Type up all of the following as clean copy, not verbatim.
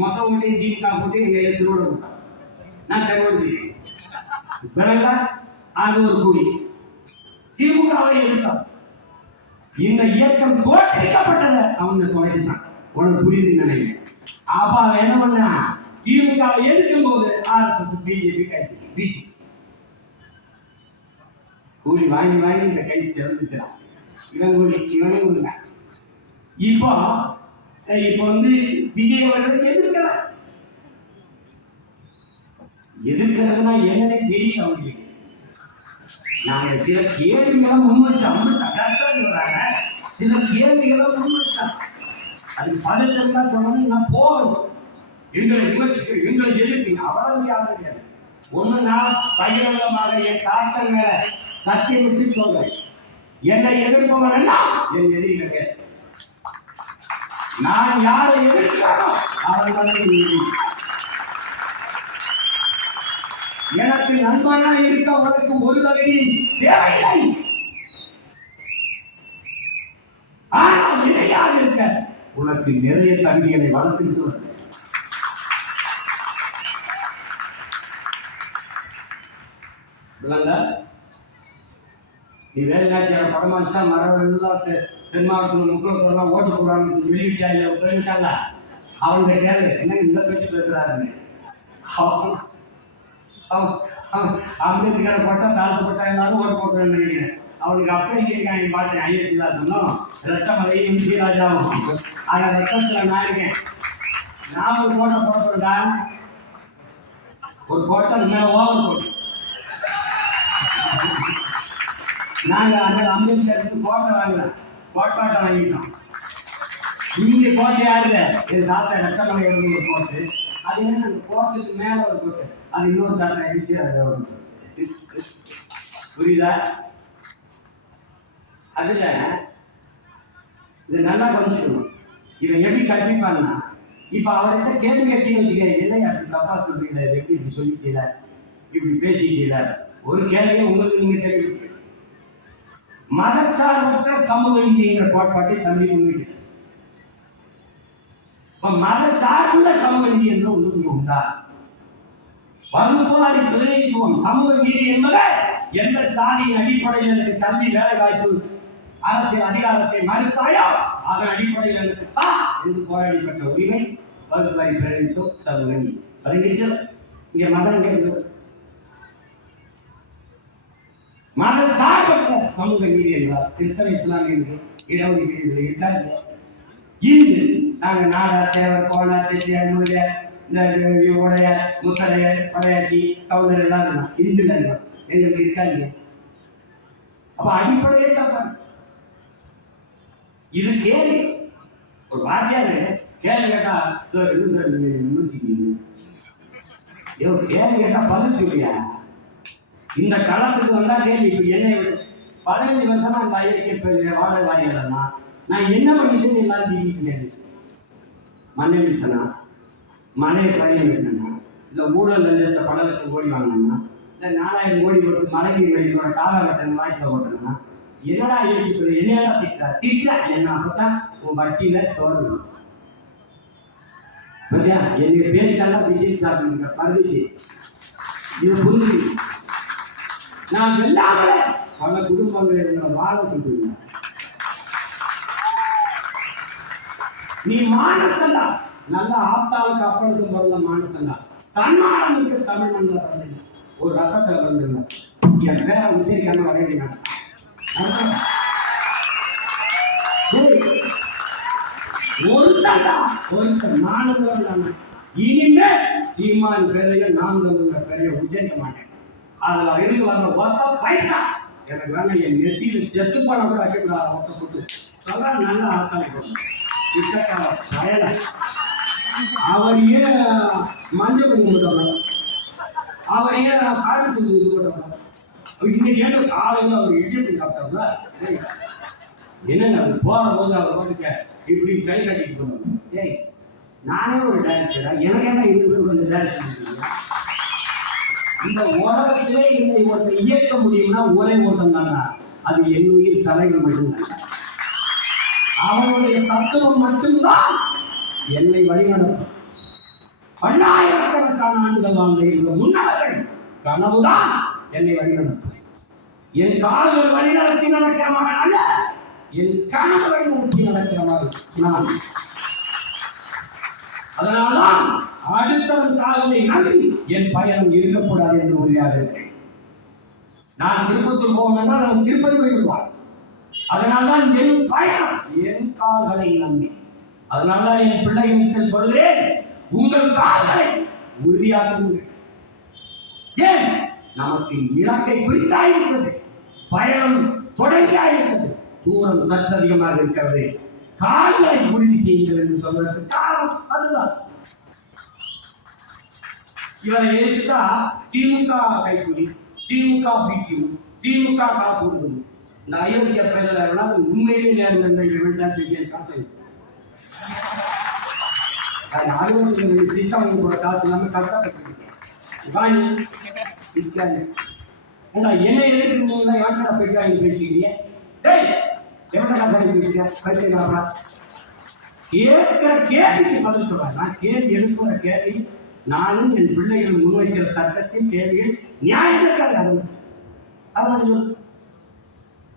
மொத்த ஓட்டையும் திமுக போட்டு எங்க திருவிழா போட்டான். நான் தகவல் விளங்க அது ஒரு கூலி. திமுகவை எதிர்த்தான். இந்த இயக்கம் தோற்கடிக்கப்பட்டதை அவங்க தொலைந்தான். உனக்கு புரியுதுன்னு நினைக்கிறேன். அப்ப அவன் என்ன பண்ணா, திமுகவை எதிர்க்கும் போது RSS பிஜேபி கைது கூலி வாங்கி வாங்கி இந்த கை சேர்ந்துக்கிறான். இவன் கூலி இவனே கொடுங்க. இப்போ வந்து விஜய் அவர்களுக்கு எதிர்க்கிறதுனா என்னன்னே தெரியல அவங்களுக்கு. நாங்க சில கேள்விகளை முன்வச்சோம். வராங்க சில கேள்விகளை முன்வச்சோம். அது பதிலெல்லாம் சொன்னோம்னு நான் போகணும். எங்களை விமர்சிக்க எங்களை எதிர்த்தீங்க அவ்வளவு யாரும் கிடையாது. ஒண்ணு நான் பகிரங்கமாக என் தாக்கங்க சத்தியம் விட்டு சொல்றேன். என்னை எதிர்ப்பவன் எல்லாம் என் எதிரிகள். நான் யாரை எதிர்த்தானோ அவர்கள் எனக்கு நண்பனா இருக்க உனக்கு ஒரு தகுதி தேவையில்லை. ஆனால் இதையாக இருக்க உனக்கு நிறைய தகுதிகளை வளர்த்துட்டு வர. நீ வேலைக்காட்சியான படமாச்சா மரபெல்லாம் தென் மாவட்டத்தில் முக்கியத்துவம் ஓட்டு போடுறாங்க வெளியிட்டாங்க தெரிவிச்சாங்க. அவங்க கேளு என்ன இந்த பேச்சு பேசுறாருன்னு. அம்பேத்கரை போட்டா தாழ்த்தப்பட்டா எல்லாரும் ஓட்டு போட்டுன்னு நினைக்கிறேன். அவனுக்கு அப்ப இருக்காங்க பாட்டேன் ஐயத்திலாசனும் ரத்தமலை MC ராஜாவும். அந்த ரத்தத்தில் நான் இருக்கேன். நான் ஒரு கோட்டை போட்டா ஒரு கோட்டை மேல ஓவர் போட்டு நாங்க அந்த அம்பேத்கருக்கு கோட்டை வாங்கல கோட்டாட்டை வாங்கிட்டோம். இங்க கோட்டை யாருங்க என் தாத்தா ரத்தமலை ஒரு கோட்டு. அது என்ன அந்த கோட்டுக்கு மேல ஒரு கோட்டு. அது இன்னொரு தாத்தா MC ராஜா ஒரு புரியுதா? அதுல இது நல்லா கவனிச்சுக்கணும். இவன் எப்படி கற்பிப்பான்னா, இப்ப அவர்கிட்ட கேள்வி கட்டின்னு வச்சுக்க, என்ன அப்படி தப்பா சொல்றீங்களா, எப்படி இப்படி சொல்லிக்கல இப்படி பேசிக்கல, ஒரு கேள்வியை உங்களுக்கு நீங்க தெரிவிக்க. மதச்சார்பற்ற சமூக நீதிங்கிற கோட்பாட்டை தம்பி முன்வைக்க. மதச்சார்புள்ள சமூக நீதி என்று உங்களுக்கு உண்டா? வகுப்பாரி பிரதிநிதித்துவம் சமூக நீதி என்பதை எந்த சாதியின் அடிப்படையில் எனக்கு கல்வி வேலை வாய்ப்பு அரசியல் அதிகாரத்தை மறுத்தாயோ அதன் அடிப்படையில் எனக்கு தான் என்று போராடி பெற்ற உரிமை வகுப்பாரி பிரதிநிதித்துவம் சமூக நீதி வருகின்ற. இங்க மதம் கேட்கிறது மதம் சார்பற்ற சமூக நீதி என்றால் கிறிஸ்தவ இஸ்லாமிய இடஒதுக்கீடு இருக்காது. இந்து நாங்கள் நாடார் தேவர் கோனார் செட்டியார் முருகர் இந்த உடைய முத்தரையர் படையாச்சி கவுண்டர் எல்லாம் இந்து எங்களுக்கு இருக்காங்க. அப்ப அடிப்படையே தப்பாங்க. இது கேள்வி. ஒரு வாத்தியாரு கேள்வி கேட்டா கேள்வி கேட்டா பதில் சொல்லியா? இந்த களத்துக்கு வந்தா கேள்வி. இப்ப என்னை 15 வருஷமா இந்த ஐயக்க வாடகை வாங்கினா நான் என்ன பண்ணிட்டு எல்லாம் தீங்கிட்டு மண்ணை விட்டனா மனையை பணியை விட்டனா இல்லை ஊழல் நிலையத்தை பணம் வச்சு ஓடி வாங்கினா இல்லை 4000 கோடி போட்டு மலைக்கு வெளியோட காலகட்டம் வாய்ப்பில் போட்டேன்னா என்னடா யோசிப்பது என்னடா திட்டா என்ன அப்பா உன் வட்டியில சோழணும் பத்தியா என்னை பேசினாலும் விஜய் சாப்பிடுங்க பருதிச்சு இது புரிஞ்சு நான் வெள்ளாமல பல குடும்பங்களை வாழ சொல்லுங்க. நீ மானசல்லா நல்ல ஆத்தாளுக்கு அப்பளுக்கு பிறந்த மானசல்லா தன்மானமுக்கு தமிழ் மண்ணில் பிறந்தீங்க. ஒரு ரத்தத்தில் பிறந்தீங்க. என் பேரை உச்சரிக்காம வரையீங்க. ஒருத்தர் மாணவர்கள் இனிமே சீமான் பேரைய நாம் தமிழ பேரைய உச்சரிக்க மாட்டேன். அதுல இருந்து வர்ற ஒத்த பைசா எனக்கு வேணா என் நெத்தியில செத்து பணம் கூட வைக்கக்கூடாது. ஒத்த போட்டு சொல்ல நல்ல ஆத்தாள் வயல அவர் ஏன் மஞ்சள் பண்ணி போட்டோம், அவர் ஏன் காடு பண்ணி போட்டோம். இன்னைக்கு ஏன் காலையில் அவர் இடியத்து சாப்பிட்டாங்க. என்னங்க அவர் போற போது அவர் பாட்டுக்க இப்படி கை கட்டிட்டு போனாங்க. ஏய் நானே ஒரு டைரக்டரா, எனக்கு என்ன இது கொஞ்சம் டைரக்ஷன். இந்த உலகத்திலே என்னை ஒருத்தர் இயக்க முடியும்னா ஒரே ஒருத்தம் தானா, அது என்னுயிர் தலைவர் மட்டும்தான். அவனுடைய தத்துவம் மட்டும்தான் என்னை வழிநடத்தும். பல்லாயிரக்கணக்கான ஆண்டுகள் வாழ்ந்த இந்த முன்னவர்கள் கனவுதான் என்னை வழிநடத்தும். என் கால்கள் வழிநடத்தி நடக்கிற மகன் அல்ல, என் கனவு வழிநடத்தி நடக்கிற மகன் நான். அதனால்தான் அடுத்தவன் கால்களை நம்பி என் பயணம் இருக்கக்கூடாது என்று உறுதியாக இருக்கிறேன். நான் திருப்பத்தூர் போகணும்னால் அவன் திருப்பதி போய்விடுவார். அதனால்தான் என் பயணம் என் கால்களை நம்பி. அதனால்தான் என் பிள்ளைகளுக்கு சொல்கிறேன், உங்கள் கால்களை உறுதியாக்குங்கள். ஏன்? நமக்கு இலக்கை குறித்தாயிருக்கிறது, பயணம் தொடங்கியாயிருக்கிறது, தூரம் சற்று அதிகமாக இருக்கிறது. கால்களை உறுதி செய்யுங்கள் என்று சொல்வதற்கு காரணம் அதுதான். இவரை எழுதிட்டா திமுக கைக்கூலி, திமுக பிடிக்கு, திமுக காசு கொடுக்குது. இந்த அயோத்திய பெயர்கள் உண்மையிலே நேரம் காசு சிஸ்டம் போட காசு இல்லாம கஷ்டப்பட்டு என்ன எதிர்க்கிறீங்களா? யாருக்கா போயிட்டு பேசிக்கிறீங்க? எவ்வளோ காசு அனுப்பிக்கிறீங்க? பேசுகிறாங்களா? கேட்கிற கேள்விக்கு பதில் சொல்றாங்க. நான் கேள்வி எழுப்புற கேள்வி, நானும் என் பிள்ளைகள் முன்வைக்கிற சட்டத்தின் தேவையில் நியாயம் இருக்காது. அது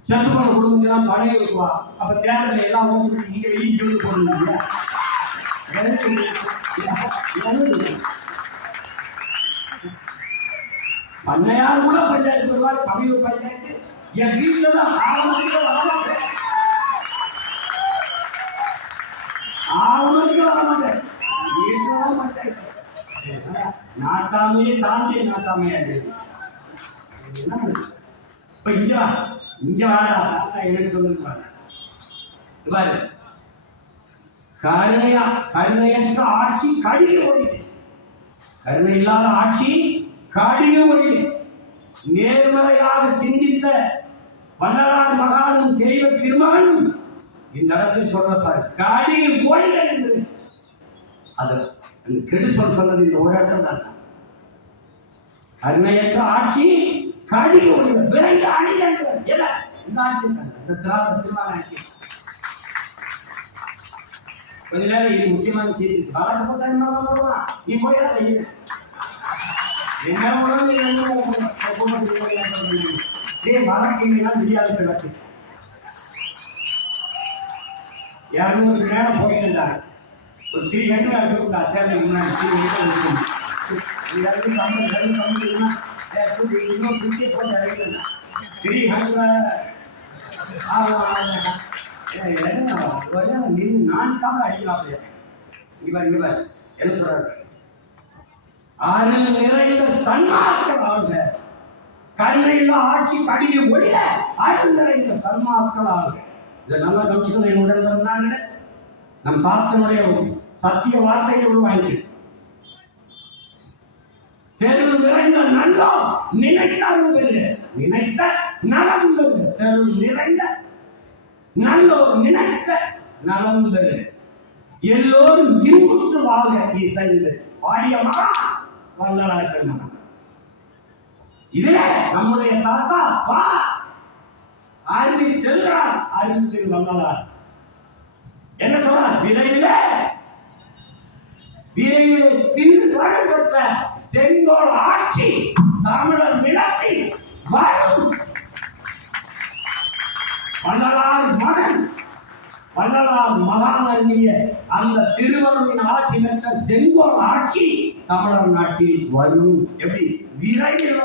செத்து போன குடும்பத்திலாம் பழைய இருக்குவா. அப்ப தேர்தல் எல்லாம் இங்கே வெளியே போடுங்க. பண்ணையார் கூட பஞ்சாயத்து வருவார், பழைய பஞ்சாயத்து. என் வீட்டுல தான் ஆரம்பிக்க வரமாட்டேன், வீட்டுல தான் பஞ்சாயத்து. நாட்டாமையே தாண்டி நாட்டாமையா இப்ப இங்க வாடா எனக்கு சொல்லுங்க. கருணையற்ற ஆட்சி கடின மொழி, கருணை இல்லாத ஆட்சி கடின மொழி. நேர்மறையாக சிந்தித்த வல்லலார் மகானும் தெய்வ திருமகனும் இந்த இடத்தில் சொல்றாரு கடின மொழிகள் என்பது. அது கெடு சொன்னது இந்த ஒரு இடத்துல தான். கருணையற்ற ஆட்சி கடின மொழிகள் விரைந்து அணிகள். இந்த ஆட்சி இந்த திராவிட திருமண ஆட்சி. கொஞ்ச நேரம் இது முக்கியமான செய்தி. வழக்கு போட்டா என்ன போடுவான்? நீ போயிடாத. என்ன வழக்கு இல்லைன்னா முடியாத வழக்கு. 200 நேரம் போயிருந்தாங்க. ஒரு 300 இருக்குண்டா தேர்தல் முன்னாடி 300 நான் சாப்பிட அடிக்கலாம். என்ன சொல்றாரு? அருள் நிறைந்த சன்மார்க்க வாழ்க, கருணையில் ஆட்சி கடின ஒழிய அருள் நிறைந்த சன்மார்க்க வாழ்க. இதை நல்லா கவனிச்சுக்கணும். என் உடல் இருந்தாங்க நம் தாத்தனுடைய சத்திய வார்த்தையை உருவாங்கி தெருவு நிறைந்த நல்லோம் நினைத்தாலும் பெரு, நினைத்த நலம் பெரு. தெருவு நிறைந்த நல்லோர் நினைத்த நலம் பெரு. எல்லோரும் இன்புற்று வாழ்க இசைந்து பாடியமா வல்லலார் பெருமான். இதுல நம்முடைய தாத்தா வா அறிவி செல்கிறார். அறிவு வல்லலார் என்ன சொல்றார்? விரைவில் பெற்ற செங்கோல் ஆட்சி தமிழர் நிலத்தில் வரும். வள்ளலார் மகன், வள்ளலார் மகான் அருளிய அந்த திருவள்ளுவின் ஆட்சி பெற்ற செங்கோல் ஆட்சி தமிழர் நாட்டில் வரும். எப்படி? விரைவில்